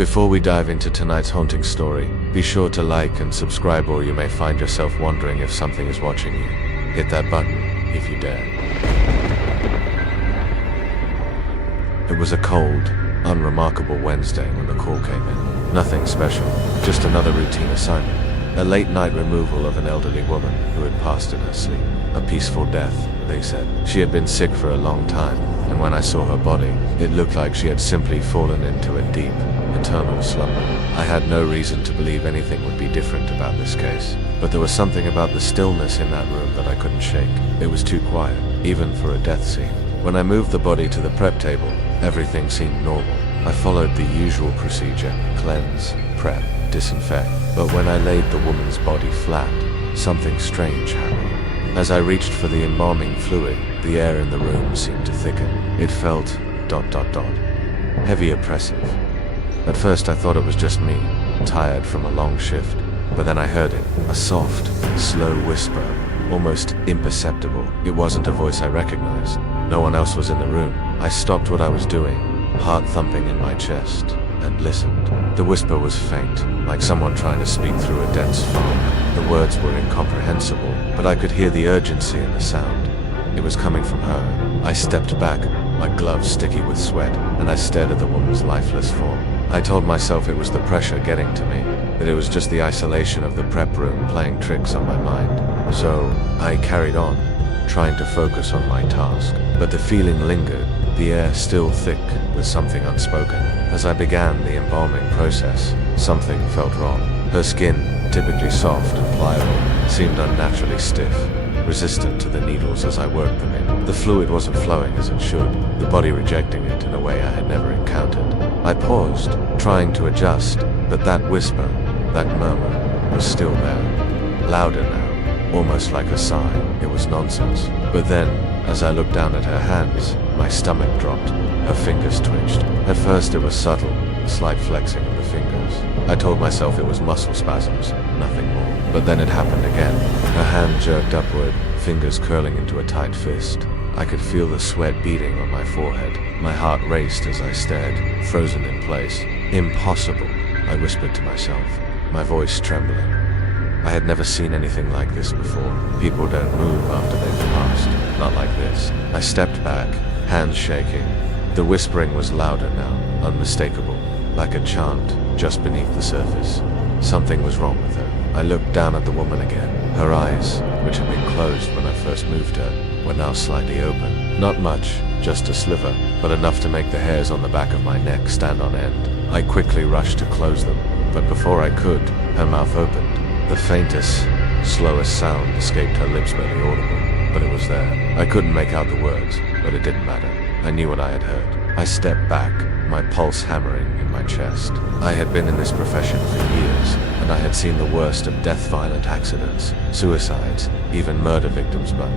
Before we dive into tonight's haunting story, be sure to like and subscribe, or you may find yourself wondering if something is watching you. Hit that button if you dare. It was a cold, unremarkable Wednesday when the call came in. Nothing special, just another routine assignment. A late-night removal of an elderly woman who had passed in her sleep. A peaceful death, they said. She had been sick for a long time, and when I saw her body, it looked like she had simply fallen into a deep, eternal slumber. I had no reason to believe anything would be different about this case, but there was something about the stillness in that room that I couldn't shake. It was too quiet, even for a death scene. When I moved the body to the prep table, everything seemed normal. I followed the usual procedure: cleanse, prep, disinfect. But when I laid the woman's body flat, something strange happened. As I reached for the embalming fluid, the air in the room seemed to thicken. It felt ... heavy, oppressive. At first I thought it was just me, tired from a long shift. But then I heard it, a soft, slow whisper, almost imperceptible. It wasn't a voice I recognized. No one else was in the room. I stopped what I was doing, heart thumping in my chest, and listened. The whisper was faint, like someone trying to speak through a dense fog. The words were incomprehensible, but I could hear the urgency in the sound. It was coming from her. I stepped back, my gloves sticky with sweat, and I stared at the woman's lifeless form. I told myself it was the pressure getting to me, that it was just the isolation of the prep room playing tricks on my mind. So I carried on, trying to focus on my task. But the feeling lingered, the air still thick with something unspoken. As I began the embalming process, something felt wrong. Her skin, typically soft and pliable, seemed unnaturally stiff, resistant to the needles as I worked them in. The fluid wasn't flowing as it should, the body rejecting it in a way I had never encountered. I paused, trying to adjust, but that whisper, that murmur, was still there. Louder now, almost like a sigh. It was nonsense. But then, as I looked down at her hands, my stomach dropped. Her fingers twitched. At first it was subtle, a slight flexing of the fingers. I told myself it was muscle spasms, nothing more. But then it happened again. Her hand jerked upward, fingers curling into a tight fist. I could feel the sweat beading on my forehead. My heart raced as I stared, frozen in place. Impossible, I whispered to myself, my voice trembling. I had never seen anything like this before. People don't move after they've passed. Not like this. I stepped back, hands shaking. The whispering was louder now, unmistakable, like a chant just beneath the surface. Something was wrong with her. I looked down at the woman again. Her eyes, which had been closed when I first moved her, were now slightly open. Not much, just a sliver, but enough to make the hairs on the back of my neck stand on end. I quickly rushed to close them, but before I could, her mouth opened. The faintest, slowest sound escaped her lips, barely audible, but it was there. I couldn't make out the words, but it didn't matter. I knew what I had heard. I stepped back, my pulse hammering in my chest. I had been in this profession for years, and I had seen the worst of death-violent accidents, suicides, even murder victims, but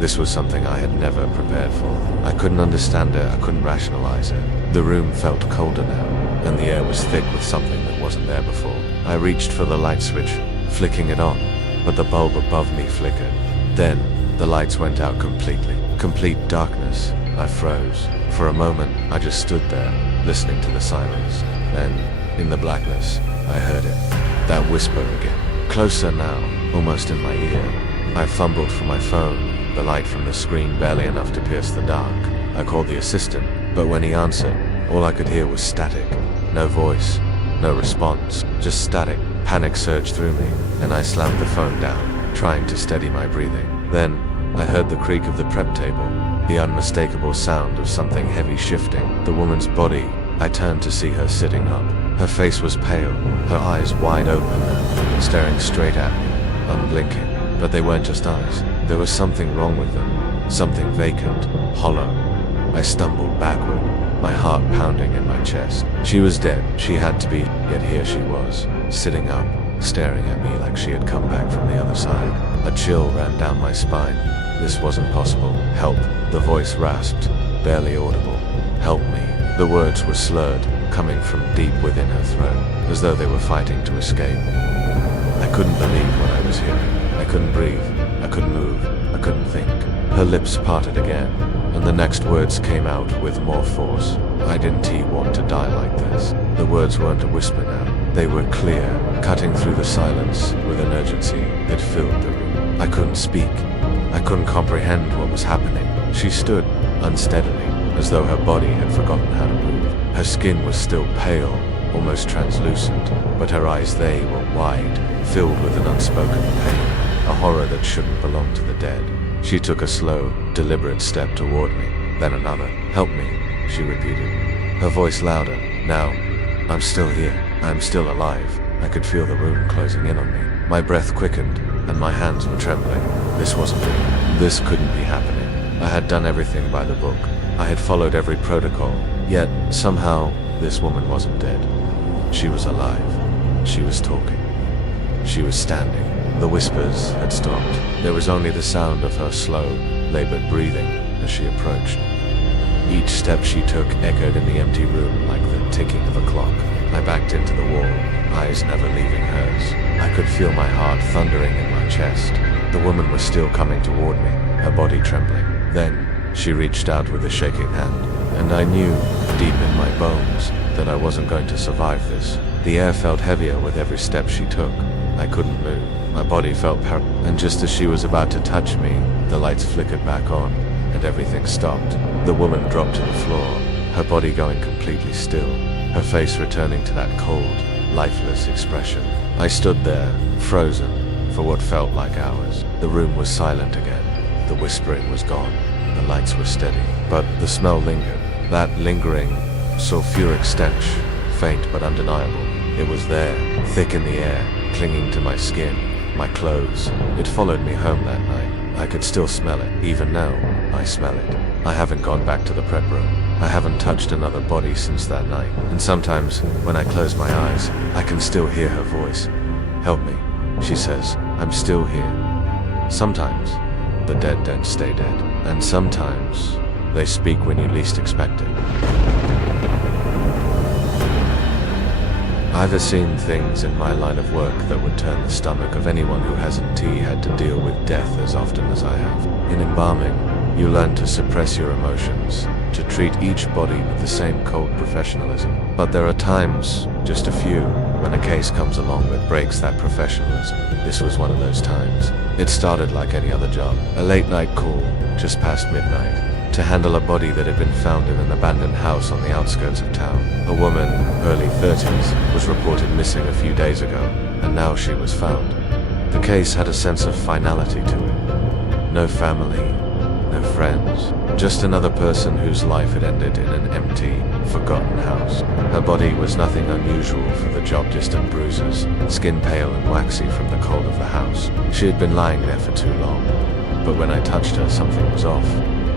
this was something I had never prepared for. I couldn't understand it, I couldn't rationalize it. The room felt colder now, and the air was thick with something that wasn't there before. I reached for the light switch, flicking it on, but the bulb above me flickered. Then, the lights went out completely. Complete darkness. I froze. For a moment, I just stood there, listening to the silence. Then, in the blackness, I heard it. That whisper again. Closer now, almost in my ear. I fumbled for my phone, the light from the screen barely enough to pierce the dark. I called the assistant, but when he answered, all I could hear was static. No voice, no response, just static. Panic surged through me, and I slammed the phone down, trying to steady my breathing. Then, I heard the creak of the prep table, the unmistakable sound of something heavy shifting. The woman's body. I turned to see her sitting up. Her face was pale, her eyes wide open now, staring straight at me, unblinking. But they weren't just eyes. There was something wrong with them, something vacant, hollow. I stumbled backward, my heart pounding in my chest. She was dead, she had to be, yet here she was, sitting up, staring at me like she had come back from the other side. A chill ran down my spine. This wasn't possible. Help, the voice rasped, barely audible. Help me. The words were slurred, coming from deep within her throat, as though they were fighting to escape. I couldn't believe what I was hearing. I couldn't breathe, I couldn't move, I couldn't think. Her lips parted again, and the next words came out with more force. I didn't want to die like this. The words weren't a whisper now. They were clear, cutting through the silence with an urgency that filled the room. I couldn't speak. I couldn't comprehend what was happening. She stood, unsteadily, as though her body had forgotten how to move. Her skin was still pale, almost translucent, but her eyes, they were wide, filled with an unspoken pain, a horror that shouldn't belong to the dead. She took a slow, deliberate step toward me, then another. "Help me," she repeated, her voice louder. "Now, I'm still here. I'm still alive." I could feel the room closing in on me. My breath quickened, and my hands were trembling. This wasn't real. This couldn't be happening. I had done everything by the book. I had followed every protocol, yet somehow this woman wasn't dead. She was alive. She was talking. She was standing. The whispers had stopped. There was only the sound of her slow, labored breathing as she approached. Each step she took echoed in the empty room like the ticking of a clock. I backed into the wall, eyes never leaving hers. I could feel my heart thundering in my chest. The woman was still coming toward me, her body trembling. Then, she reached out with a shaking hand, and I knew, deep in my bones, that I wasn't going to survive this. The air felt heavier with every step she took. I couldn't move. My body felt paralyzed, and just as she was about to touch me, the lights flickered back on, and everything stopped. The woman dropped to the floor, her body going completely still, her face returning to that cold, lifeless expression. I stood there, frozen, for what felt like hours. The room was silent again. The whispering was gone. The lights were steady, but the smell lingered. That lingering, sulfuric stench, faint but undeniable. It was there, thick in the air, clinging to my skin, my clothes. It followed me home that night. I could still smell it. Even now, I smell it. I haven't gone back to the prep room. I haven't touched another body since that night. And sometimes, when I close my eyes, I can still hear her voice. "Help me," she says. "I'm still here." Sometimes, the dead don't stay dead. And sometimes, they speak when you least expect it. I've seen things in my line of work that would turn the stomach of anyone who hasn't had to deal with death as often as I have. In embalming, you learn to suppress your emotions, to treat each body with the same cold professionalism. But there are times, just a few, when a case comes along that breaks that professionalism. This was one of those times. It started like any other job. A late night call, just past midnight, to handle a body that had been found in an abandoned house on the outskirts of town. A woman, early 30s, was reported missing a few days ago, and now she was found. The case had a sense of finality to it. No family, no friends, just another person whose life had ended in an empty, forgotten house. Her body was nothing unusual for the job, distant bruises, skin pale and waxy from the cold of the house. She had been lying there for too long, but when I touched her, something was off.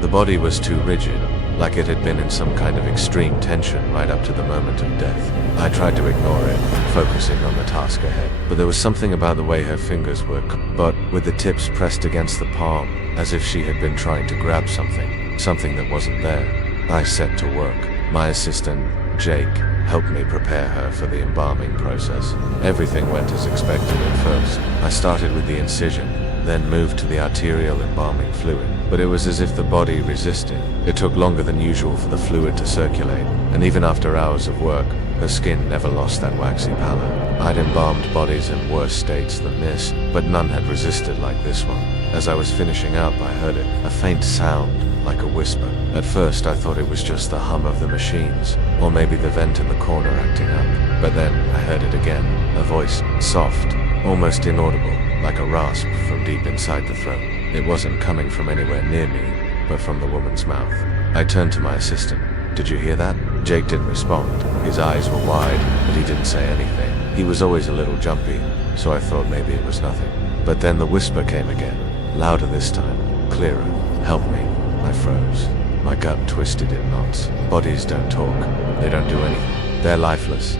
The body was too rigid, like it had been in some kind of extreme tension right up to the moment of death. I tried to ignore it, focusing on the task ahead, but there was something about the way her fingers were, but with the tips pressed against the palm, as if she had been trying to grab something that wasn't there. I set to work. My assistant, Jake, helped me prepare her for the embalming process. Everything went as expected at first. I started with the incision, then moved to the arterial embalming fluid, but it was as if the body resisted. It took longer than usual for the fluid to circulate, and even after hours of work, her skin never lost that waxy pallor. I'd embalmed bodies in worse states than this, but none had resisted like this one. As I was finishing up, I heard it, a faint sound, like a whisper. At first, I thought it was just the hum of the machines, or maybe the vent in the corner acting up. But then, I heard it again, a voice, soft, almost inaudible, like a rasp from deep inside the throat. It wasn't coming from anywhere near me, but from the woman's mouth. I turned to my assistant. "Did you hear that?" Jake didn't respond. His eyes were wide, but he didn't say anything. He was always a little jumpy, so I thought maybe it was nothing. But then the whisper came again, louder this time, clearer. "Help me." I froze. My gut twisted in knots. Bodies don't talk. They don't do anything. They're lifeless.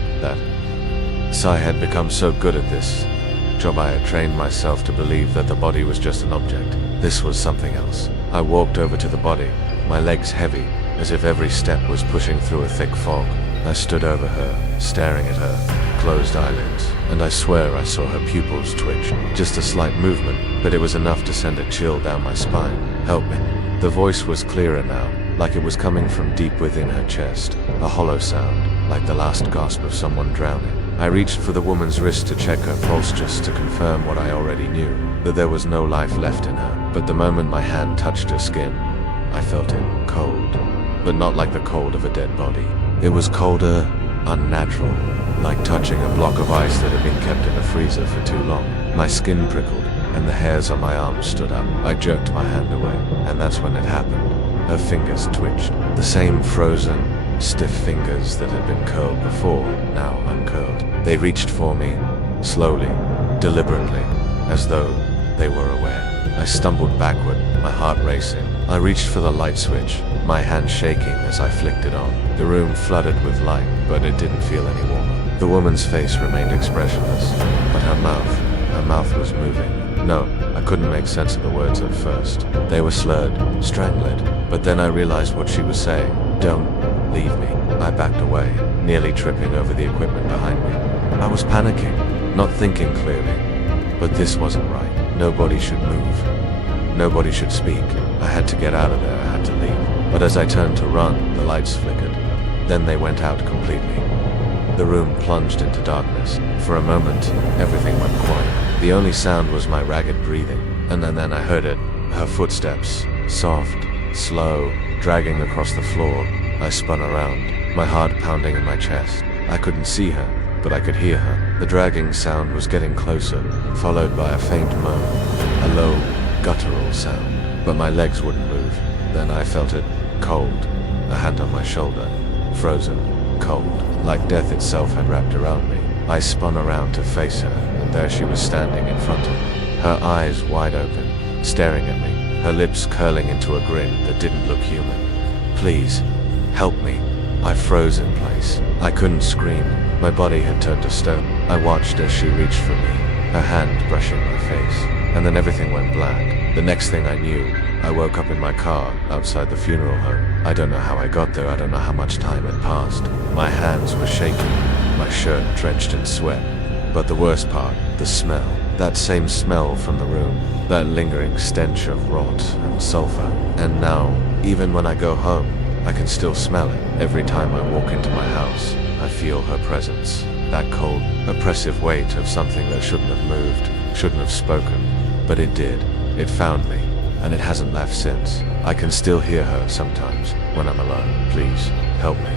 I had become so good at this job, I had trained myself to believe that the body was just an object. This was something else. I walked over to the body, my legs heavy, as if every step was pushing through a thick fog. I stood over her, staring at her, closed eyelids, and I swear I saw her pupils twitch. Just a slight movement, but it was enough to send a chill down my spine. "Help me." The voice was clearer now, like it was coming from deep within her chest, a hollow sound, like the last gasp of someone drowning. I reached for the woman's wrist to check her pulse just to confirm what I already knew, that there was no life left in her. But the moment my hand touched her skin, I felt it cold, but not like the cold of a dead body. It was colder, unnatural, like touching a block of ice that had been kept in a freezer for too long. My skin prickled, and the hairs on my arms stood up. I jerked my hand away, and that's when it happened. Her fingers twitched, the same frozen, stiff fingers that had been curled before, now uncurled. They reached for me, slowly, deliberately, as though they were aware. I stumbled backward, my heart racing. I reached for the light switch, my hand shaking as I flicked it on. The room flooded with light, but it didn't feel any warmer. The woman's face remained expressionless, but her mouth was moving. No, I couldn't make sense of the words at first. They were slurred, strangled, but then I realized what she was saying. Don't leave me. I backed away, nearly tripping over the equipment behind me. I was panicking, not thinking clearly. But this wasn't right. Nobody should move. Nobody should speak. I had to get out of there, I had to leave. But as I turned to run, the lights flickered. Then they went out completely. The room plunged into darkness. For a moment, everything went quiet. The only sound was my ragged breathing. And then I heard it, her footsteps, soft, slow, dragging across the floor. I spun around, my heart pounding in my chest. I couldn't see her, but I could hear her. The dragging sound was getting closer, followed by a faint moan, a low, guttural sound. But my legs wouldn't move. Then I felt it, cold, a hand on my shoulder, frozen, cold, like death itself had wrapped around me. I spun around to face her, and there she was standing in front of me, her eyes wide open, staring at me, her lips curling into a grin that didn't look human. Please, help me. I froze in place. I couldn't scream. My body had turned to stone. I watched as she reached for me, her hand brushing my face, and then everything went black. The next thing I knew, I woke up in my car outside the funeral home. I don't know how I got there. I don't know how much time had passed. My hands were shaking, my shirt drenched in sweat. But the worst part, the smell. That same smell from the room, that lingering stench of rot and sulfur. And now, even when I go home, I can still smell it. Every time I walk into my house, I feel her presence. That cold, oppressive weight of something that shouldn't have moved, shouldn't have spoken. But it did. It found me, and it hasn't left since. I can still hear her sometimes when I'm alone. Please, help me.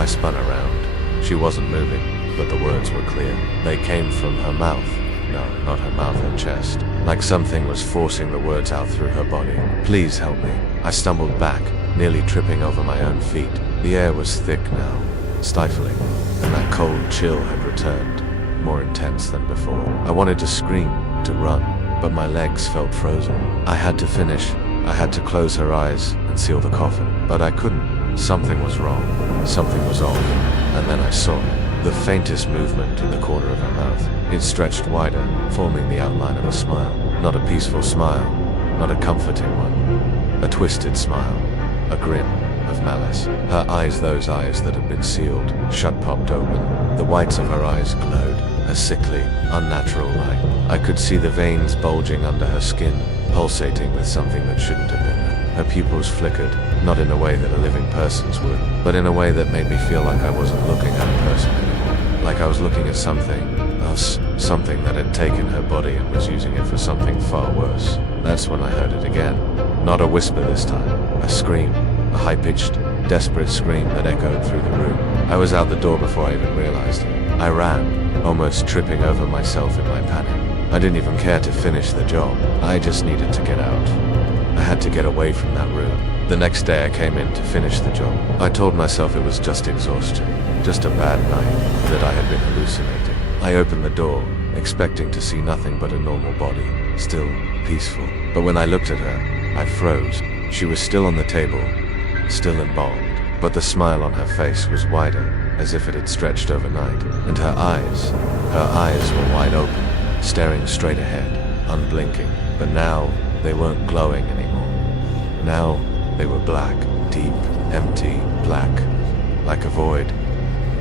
I spun around. She wasn't moving, but the words were clear. They came from her mouth. No, not her mouth, her chest. Like something was forcing the words out through her body. Please help me. I stumbled back, nearly tripping over my own feet. The air was thick now, stifling, and that cold chill had returned, more intense than before. I wanted to scream, to run, but my legs felt frozen. I had to finish. I had to close her eyes and seal the coffin, but I couldn't. Something was wrong. Something was off. And then I saw it. The faintest movement in the corner of her mouth. It stretched wider, forming the outline of a smile. Not a peaceful smile, not a comforting one. A twisted smile, a grin of malice. Her eyes, those eyes that had been sealed, shut, popped open. The whites of her eyes glowed, a sickly, unnatural light. I could see the veins bulging under her skin, pulsating with something that shouldn't have been there. Her pupils flickered, not in a way that a living person's would, but in a way that made me feel like I wasn't looking at a person anymore. Like I was looking at something else, something that had taken her body and was using it for something far worse. That's when I heard it again. Not a whisper this time, a scream, a high-pitched, desperate scream that echoed through the room. I was out the door before I even realized it. I ran, almost tripping over myself in my panic. I didn't even care to finish the job. I just needed to get out. I had to get away from that room. The next day I came in to finish the job. I told myself it was just exhaustion, just a bad night, that I had been hallucinating. I opened the door, expecting to see nothing but a normal body, still peaceful. But when I looked at her, I froze. She was still on the table, still embalmed, but the smile on her face was wider, as if it had stretched overnight. And her eyes were wide open, staring straight ahead, unblinking. But now, they weren't glowing anymore. Now, they were black, deep, empty, black, like a void.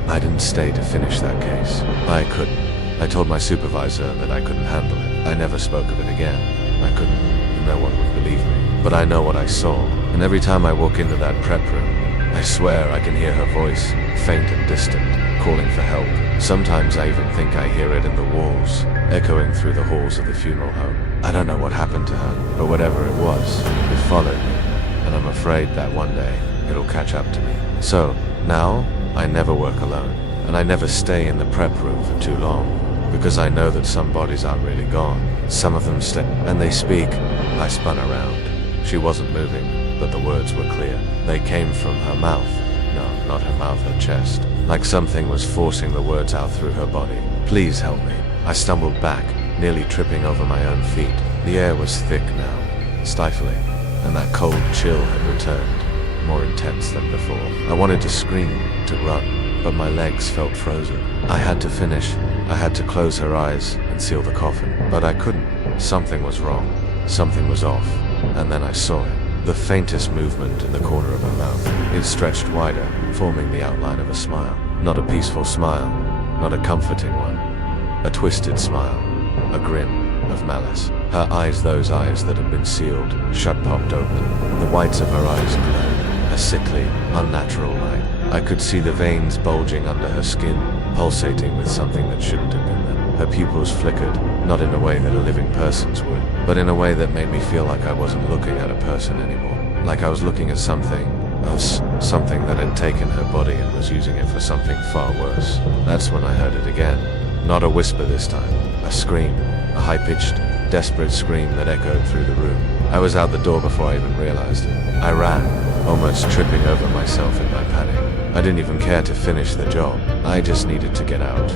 I didn't stay to finish that case. I couldn't. I told my supervisor that I couldn't handle it. I never spoke of it again. I couldn't. no one would believe me. But I know what I saw, and every time I walk into that prep room, I swear I can hear her voice, faint and distant, calling for help. Sometimes I even think I hear it in the walls, echoing through the halls of the funeral home. I don't know what happened to her, but whatever it was, it followed me, and I'm afraid that one day it'll catch up to me. So, now, I never work alone, and I never stay in the prep room for too long, because I know that some bodies aren't really gone. Some of them stay, and they speak. I spun around. She wasn't moving, but the words were clear. They came from her mouth. No, not her mouth, her chest. Like something was forcing the words out through her body. Please help me. I stumbled back, nearly tripping over my own feet. The air was thick now, stifling, and that cold chill had returned, more intense than before. I wanted to scream, to run, but my legs felt frozen. I had to finish. I had to close her eyes and seal the coffin, but I couldn't. Something was wrong. Something was off. And then I saw it. The faintest movement in the corner of her mouth. It stretched wider, forming the outline of a smile. Not a peaceful smile, not a comforting one. A twisted smile, a grin of malice. Her eyes, those eyes that had been sealed, shut, popped open. The whites of her eyes glowed, a sickly, unnatural light. I could see the veins bulging under her skin, pulsating with something that shouldn't have been there. Her pupils flickered, not in a way that a living person's would, but in a way that made me feel like I wasn't looking at a person anymore. Like I was looking at something else, something that had taken her body and was using it for something far worse. That's when I heard it again. Not a whisper this time, a scream, a high-pitched, desperate scream that echoed through the room. I was out the door before I even realized it. I ran, almost tripping over myself in my panic. I didn't even care to finish the job. I just needed to get out.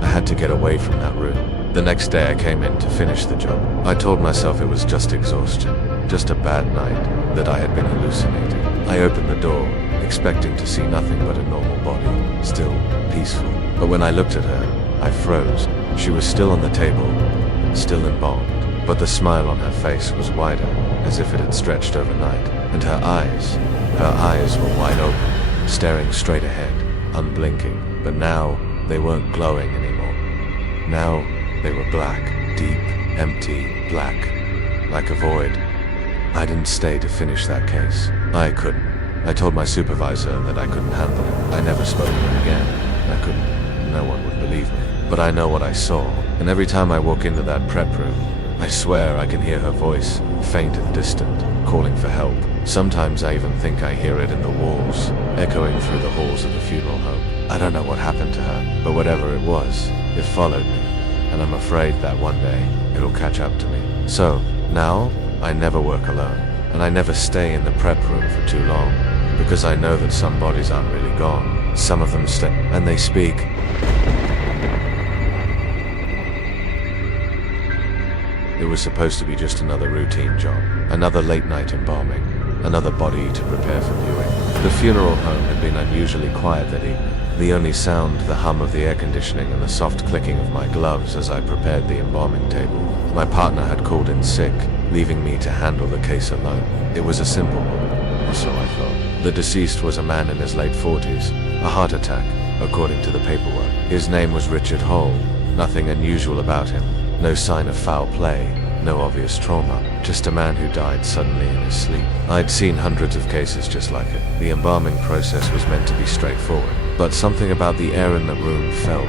I had to get away from that room. The next day I came in to finish the job. I told myself it was just exhaustion, just a bad night, that I had been hallucinating. I opened the door, expecting to see nothing but a normal body, still peaceful. But when I looked at her, I froze. She was still on the table, still embalmed, but the smile on her face was wider, as if it had stretched overnight, and her eyes were wide open, staring straight ahead, unblinking. But now, they weren't glowing anymore. Now, they were black, deep, empty, black, like a void. I didn't stay to finish that case. I couldn't. I told my supervisor that I couldn't handle it. I never spoke to him again. I couldn't. No one would believe me. But I know what I saw, and every time I walk into that prep room, I swear I can hear her voice, faint and distant, calling for help. Sometimes I even think I hear it in the walls, echoing through the halls of the funeral home. I don't know what happened to her, but whatever it was, it followed me, and I'm afraid that one day it'll catch up to me. So, now, I never work alone, and I never stay in the prep room for too long, because I know that some bodies aren't really gone. Some of them stay, and they speak. It was supposed to be just another routine job, another late-night embalming, another body to prepare for viewing. The funeral home had been unusually quiet that evening. The only sound, the hum of the air conditioning and the soft clicking of my gloves as I prepared the embalming table. My partner had called in sick, leaving me to handle the case alone. It was a simple one, or so I thought. The deceased was a man in his late 40s, a heart attack, according to the paperwork. His name was Richard Hall. Nothing unusual about him. No sign of foul play, no obvious trauma, just a man who died suddenly in his sleep. I'd seen hundreds of cases just like it. The embalming process was meant to be straightforward, but something about the air in the room felt ...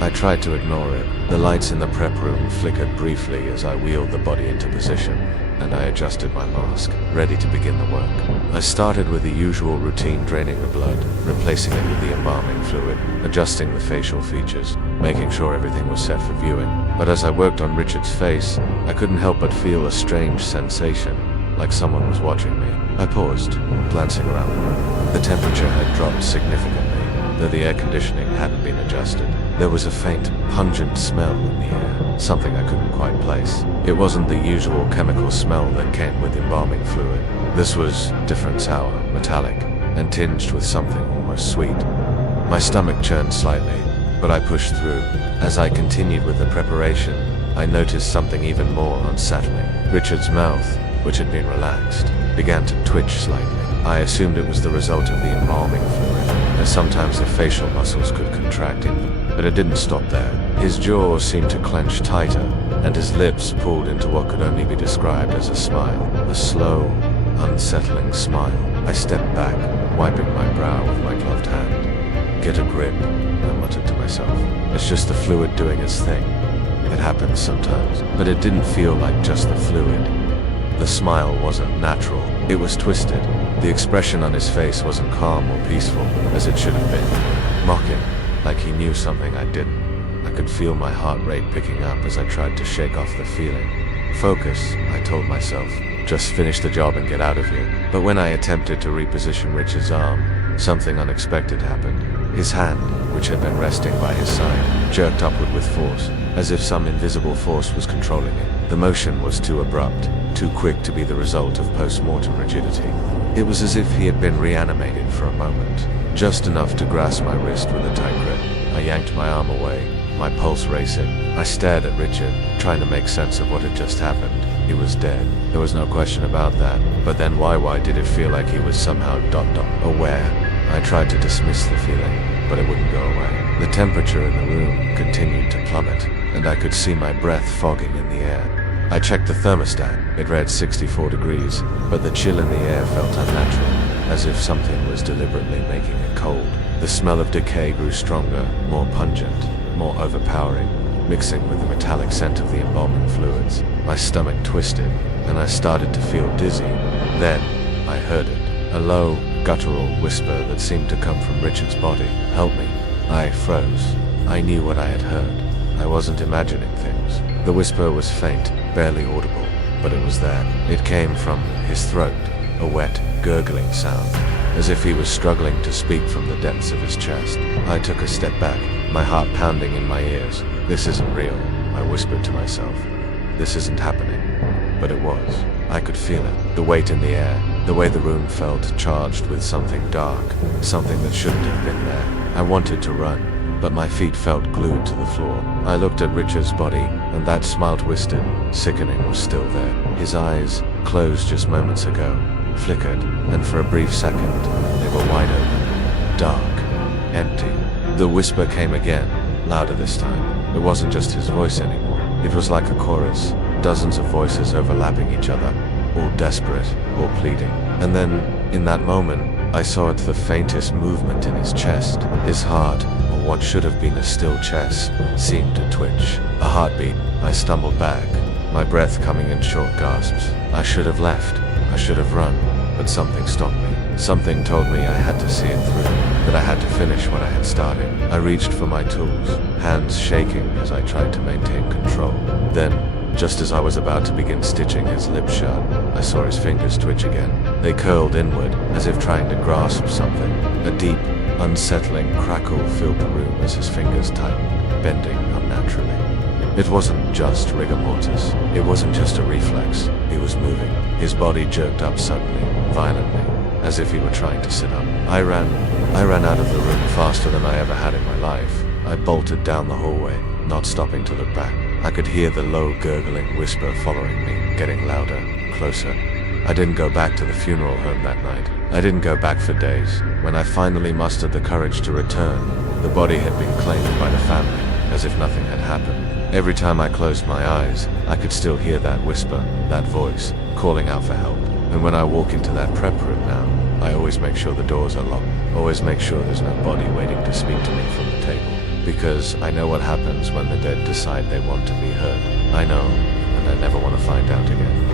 I tried to ignore it. The lights in the prep room flickered briefly as I wheeled the body into position, and I adjusted my mask, ready to begin the work. I started with the usual routine, draining the blood, replacing it with the embalming fluid, adjusting the facial features, making sure everything was set for viewing. But as I worked on Richard's face, I couldn't help but feel a strange sensation, like someone was watching me. I paused, glancing around the room. The temperature had dropped significantly, though the air conditioning hadn't been adjusted. There was a faint, pungent smell in the air, something I couldn't quite place. It wasn't the usual chemical smell that came with embalming fluid. This was different, sour, metallic, and tinged with something almost sweet. My stomach churned slightly, but I pushed through. As I continued with the preparation, I noticed something even more unsettling. Richard's mouth, which had been relaxed, began to twitch slightly. I assumed it was the result of the embalming fluid, as sometimes the facial muscles could contract in them. But it didn't stop there. His jaw seemed to clench tighter, and his lips pulled into what could only be described as a smile. A slow, unsettling smile. I stepped back, wiping my brow with my gloved hand. "Get a grip," I muttered to myself. "It's just the fluid doing its thing. It happens sometimes." But it didn't feel like just the fluid. The smile wasn't natural. It was twisted. The expression on his face wasn't calm or peaceful, as it should have been. Mocking, like he knew something I didn't. I could feel my heart rate picking up as I tried to shake off the feeling. "Focus," I told myself. "Just finish the job and get out of here." But when I attempted to reposition Richard's arm, something unexpected happened. His hand, which had been resting by his side, jerked upward with force, as if some invisible force was controlling it. The motion was too abrupt, too quick to be the result of post-mortem rigidity. It was as if he had been reanimated for a moment, just enough to grasp my wrist with a tight grip. I yanked my arm away, my pulse racing. I stared at Richard, trying to make sense of what had just happened. He was dead. There was no question about that. But then why did it feel like he was somehow aware? I tried to dismiss the feeling, but it wouldn't go away. The temperature in the room continued to plummet, and I could see my breath fogging in the air. I checked the thermostat. It read 64 degrees, but the chill in the air felt unnatural, as if something was deliberately making it cold. The smell of decay grew stronger, more pungent, more overpowering, mixing with the metallic scent of the embalming fluids. My stomach twisted, and I started to feel dizzy. Then, I heard it. A low, guttural whisper that seemed to come from Richard's body. "Help me." I froze. I knew what I had heard. I wasn't imagining things. The whisper was faint, barely audible, but it was there. It came from his throat, a wet, gurgling sound, as if he was struggling to speak from the depths of his chest. I took a step back, my heart pounding in my ears. "This isn't real," I whispered to myself. "This isn't happening." But it was. I could feel it, the weight in the air, the way the room felt charged with something dark, something that shouldn't have been there. I wanted to run, but my feet felt glued to the floor. I looked at Richard's body, and that smile twisted, sickening was still there. His eyes, closed just moments ago, flickered, and for a brief second, they were wide open, dark, empty. The whisper came again, louder this time. It wasn't just his voice anymore. It was like a chorus, dozens of voices overlapping each other, all desperate, all pleading. And then, in that moment, I saw the faintest movement in his chest. His heart, or what should have been a still chest, seemed to twitch. A heartbeat. I stumbled back, my breath coming in short gasps. I should have left. I should have run. But something stopped me. Something told me I had to see it through, that I had to finish what I had started. I reached for my tools, hands shaking as I tried to maintain control. Then, just as I was about to begin stitching his lips shut, I saw his fingers twitch again. They curled inward, as if trying to grasp something. A deep, unsettling crackle filled the room as his fingers tightened, bending unnaturally. It wasn't just rigor mortis. It wasn't just a reflex. He was moving. His body jerked up suddenly, violently, as if he were trying to sit up. I ran out of the room faster than I ever had in my life. I bolted down the hallway, not stopping to look back. I could hear the low, gurgling whisper following me, getting louder, closer. I didn't go back to the funeral home that night. I didn't go back for days. When I finally mustered the courage to return, the body had been claimed by the family, as if nothing had happened. Every time I closed my eyes, I could still hear that whisper, that voice, calling out for help. And when I walk into that prep room now, I always make sure the doors are locked. Always make sure there's no body waiting to speak to me from the table. Because I know what happens when the dead decide they want to be heard. I know, and I never want to find out again.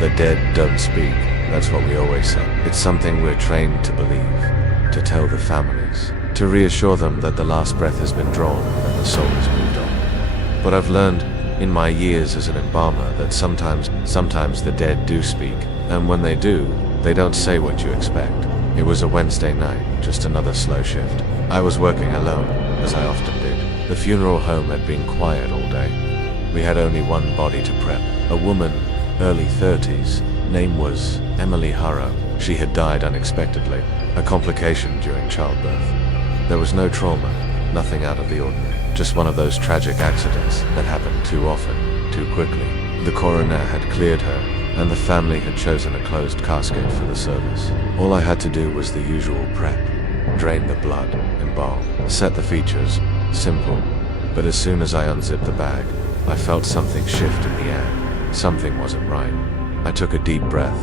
The dead don't speak. That's what we always say. It's something we're trained to believe, to tell the families, to reassure them that the last breath has been drawn and the soul has moved on. But I've learned in my years as an embalmer that sometimes the dead do speak, and when they do, they don't say what you expect. It was a Wednesday night, just another slow shift. I was working alone, as I often did. The funeral home had been quiet all day. We had only one body to prep. A woman, early 30s. Name was Emily Harrow. She had died unexpectedly, a complication during childbirth. There was no trauma, nothing out of the ordinary. Just one of those tragic accidents that happen too often, too quickly. The coroner had cleared her, and the family had chosen a closed casket for the service. All I had to do was the usual prep. Drain the blood, balm. Set the features, simple. But as soon as I unzipped the bag, I felt something shift in the air. Something wasn't right. I took a deep breath,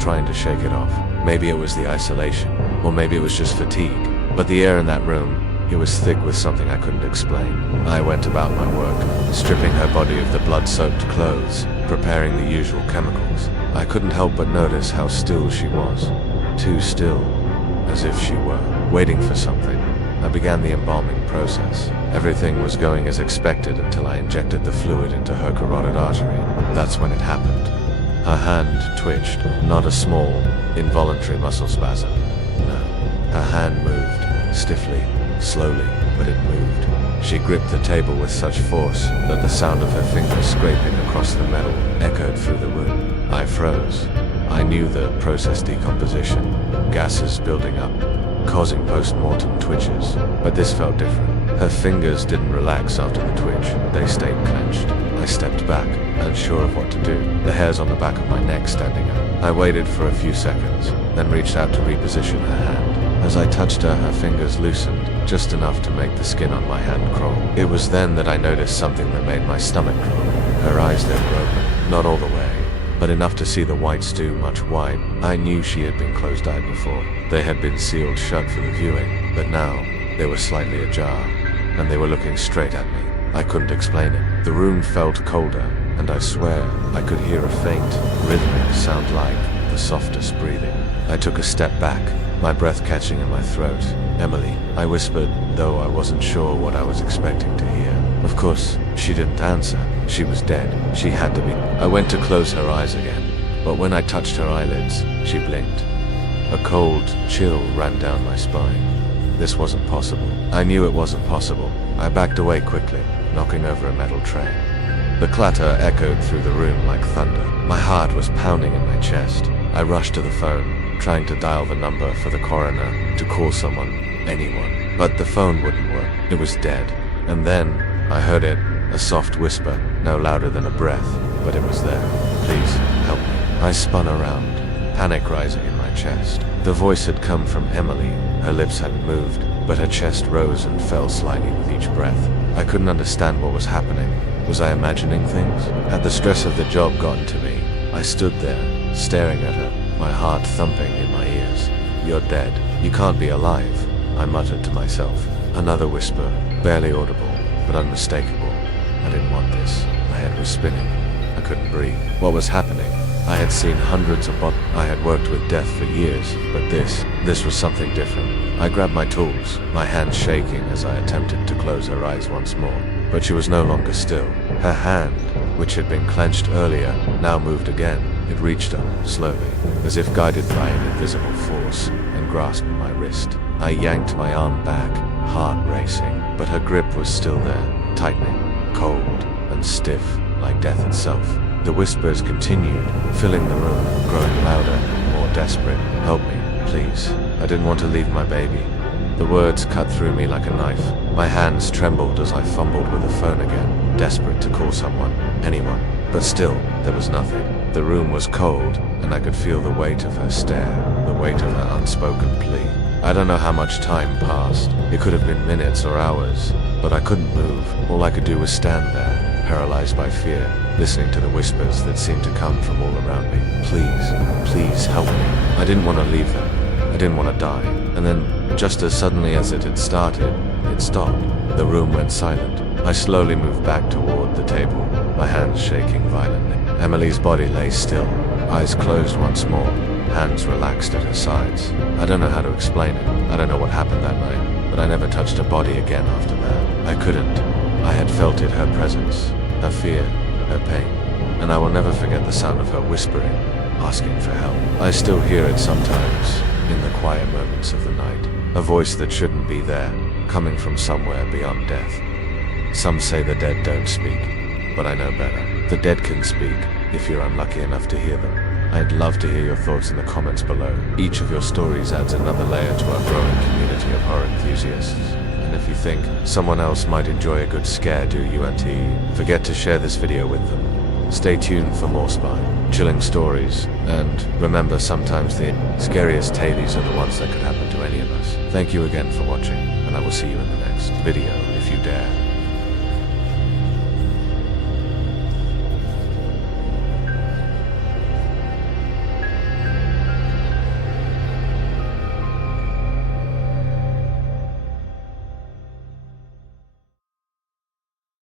trying to shake it off. Maybe it was the isolation, or maybe it was just fatigue. But the air in that room, it was thick with something I couldn't explain. I went about my work, stripping her body of the blood-soaked clothes, preparing the usual chemicals. I couldn't help but notice how still she was. Too still, as if she were waiting for something. I began the embalming process. Everything was going as expected until I injected the fluid into her carotid artery. That's when it happened. Her hand twitched, not a small, involuntary muscle spasm. No. Her hand moved, stiffly, slowly, but it moved. She gripped the table with such force that the sound of her fingers scraping across the metal echoed through the room. I froze. I knew the process decomposition, gases building up, causing post-mortem twitches, but this felt different. Her fingers didn't relax after the twitch, they stayed clenched. I stepped back, unsure of what to do, the hairs on the back of my neck standing up. I waited for a few seconds, then reached out to reposition her hand. As I touched her, her fingers loosened, just enough to make the skin on my hand crawl. It was then that I noticed something that made my stomach crawl. Her eyes then were open, not all the way, but enough to see the whites do much wide. I knew she had been closed-eyed before. They had been sealed shut for the viewing, but now they were slightly ajar, and they were looking straight at me. I couldn't explain it. The room felt colder, and I swear I could hear a faint, rhythmic sound like the softest breathing. I took a step back, my breath catching in my throat. "Emily," I whispered, though I wasn't sure what I was expecting to hear. Of course, she didn't answer. She was dead. She had to be. I went to close her eyes again, but when I touched her eyelids, she blinked. A cold chill ran down my spine. This wasn't possible. I knew it wasn't possible. I backed away quickly, knocking over a metal tray. The clatter echoed through the room like thunder. My heart was pounding in my chest. I rushed to the phone, trying to dial the number for the coroner, to call someone, anyone. But the phone wouldn't work. It was dead. And then, I heard it, a soft whisper, no louder than a breath, but it was there. "Please, help me." I spun around, panic rising in my chest. The voice had come from Emily. Her lips hadn't moved, but her chest rose and fell slightly with each breath. I couldn't understand what was happening. Was I imagining things? Had the stress of the job gotten to me? I stood there, staring at her, my heart thumping in my ears. "You're dead. You can't be alive," I muttered to myself. Another whisper, barely audible, but unmistakable. I didn't want this. My head was spinning. I couldn't breathe. What was happening? I had seen hundreds of bodies. I had worked with death for years, but this was something different. I grabbed my tools, my hands shaking as I attempted to close her eyes once more. But she was no longer still. Her hand, which had been clenched earlier, now moved again. It reached up, slowly, as if guided by an invisible force, and grasped my wrist. I yanked my arm back, heart racing, but her grip was still there, tightening, cold, and stiff, like death itself. The whispers continued, filling the room, growing louder, more desperate. "Help me, please. I didn't want to leave my baby." The words cut through me like a knife. My hands trembled as I fumbled with the phone again, desperate to call someone, anyone. But still, there was nothing. The room was cold, and I could feel the weight of her stare, the weight of her unspoken plea. I don't know how much time passed. It could have been minutes or hours, but I couldn't move. All I could do was stand there, paralyzed by fear, listening to the whispers that seemed to come from all around me. "Please, please help me." I didn't want to leave them. I didn't want to die. And then, just as suddenly as it had started, it stopped. The room went silent. I slowly moved back toward the table, my hands shaking violently. Emily's body lay still, eyes closed once more, hands relaxed at her sides. I don't know how to explain it. I don't know what happened that night, but I never touched her body again after that. I couldn't. I had felt it, her presence, her fear, her pain, and I will never forget the sound of her whispering, asking for help. I still hear it sometimes, in the quiet moments of the night. A voice that shouldn't be there, coming from somewhere beyond death. Some say the dead don't speak, but I know better. The dead can speak, if you're unlucky enough to hear them. I'd love to hear your thoughts in the comments below. Each of your stories adds another layer to our growing community of horror enthusiasts. And if you think someone else might enjoy a good scare, do you and forget to share this video with them. Stay tuned for more chilling stories, and remember, sometimes the scariest tales are the ones that could happen to any of us. Thank you again for watching. and I will see you in the next video if you dare.